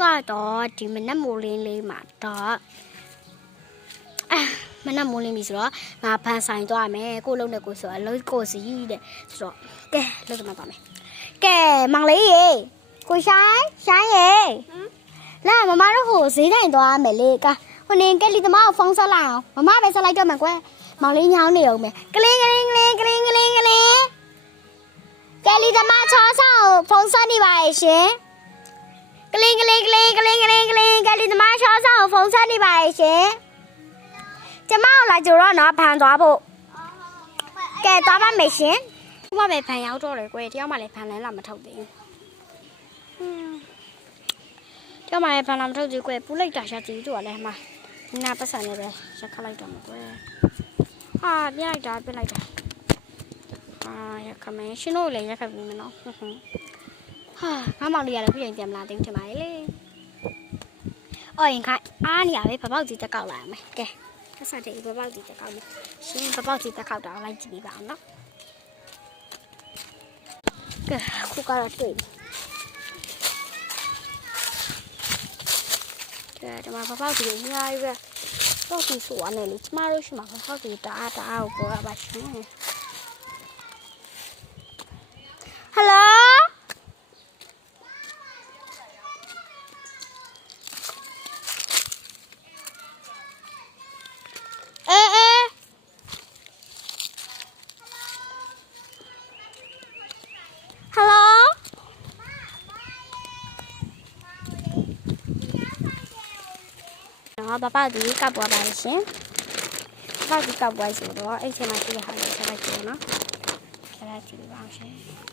ကတော့ဒီမနက်မိုးလင်းလေးမှာတော့မနက်မိုးလင်းပြီဆိုတော့ငါဖန်ဆိုင်သွားမယ်ကိုလုံးနဲ့ကိုဆိုအလုံးကိုစီတဲ့ဆိုတော့ကဲလုံးတော့သွားမယ်ကဲမောင်လေးရေကိုဆိုင်ရေလာမမတို့ဟိုဈေးတိုင်းသွားမယ်လေကဟိုနေကလေးသမားကိုဖုန်းဆက်လိုက်အောင်မမပဲဆက်လိုက်တော့မယ်ကွယ်မောင်လေးညောင်းနေအောင်မယ်ကလေးကလေးကလေးသမားချောဆောက်ဖုန်းဆက်နေပါရဲ့ရှင်ကလေးသမားချောဆောက်ဖုန်းဆက်နေပါရဲ့ရှင်ကျမတို့လာကြတော့နော်ဖန်သွားဖို့ကဲသွားပါမယ်ရှင်ခုမှပဲဖန်ရောက်တော့တယ်ကွယ်တယောက်မှလည်းဖန်လန်းလာမထုတ်သေးဘူးတယောက်မှလည်းဖန်လာမထုတ်သေးကွယ်ပူလိုက်တာရှာကြည့်တော့လည်းမှာနာပတ်စံနဲ့ပဲရက်ခလိုက်တော့မှာကွယ်ဟာပြလိုက်တာရခမဲရှင်တို့လည်းရက်ခပြီမနော်ဟာငါမောင်လေးရတယ်ခုရင်ပြန်မလာသေးဘူးထင်ပါလေအော်ရင်ခိုင်အားနေရပဲဘပေါက်ကြီးတက်ကောက်လာရမယ်ကဲဆက်စတဲ့ဘပေါက်ကြီးတက်ကောက်မယ်ရှင်ဘပေါက်ကြီးတက်ကောက်တာလိုက်ကြည့်ပါအောင်နော်ကဲခုကတော့တွေ့ကဲဒီမှာဘပေါက်ကြီးအများကြီးပဲတော့ဒီဆိုအနေလေးကျမတို့ရှိမှာဘပေါက်ကြီးတအားကိုပေါ်ရပါရှင်ဟယ်လို爸爸的搞不完先，爸爸的搞不完先，我一天嘛就还能再来做呢，再来几个完先。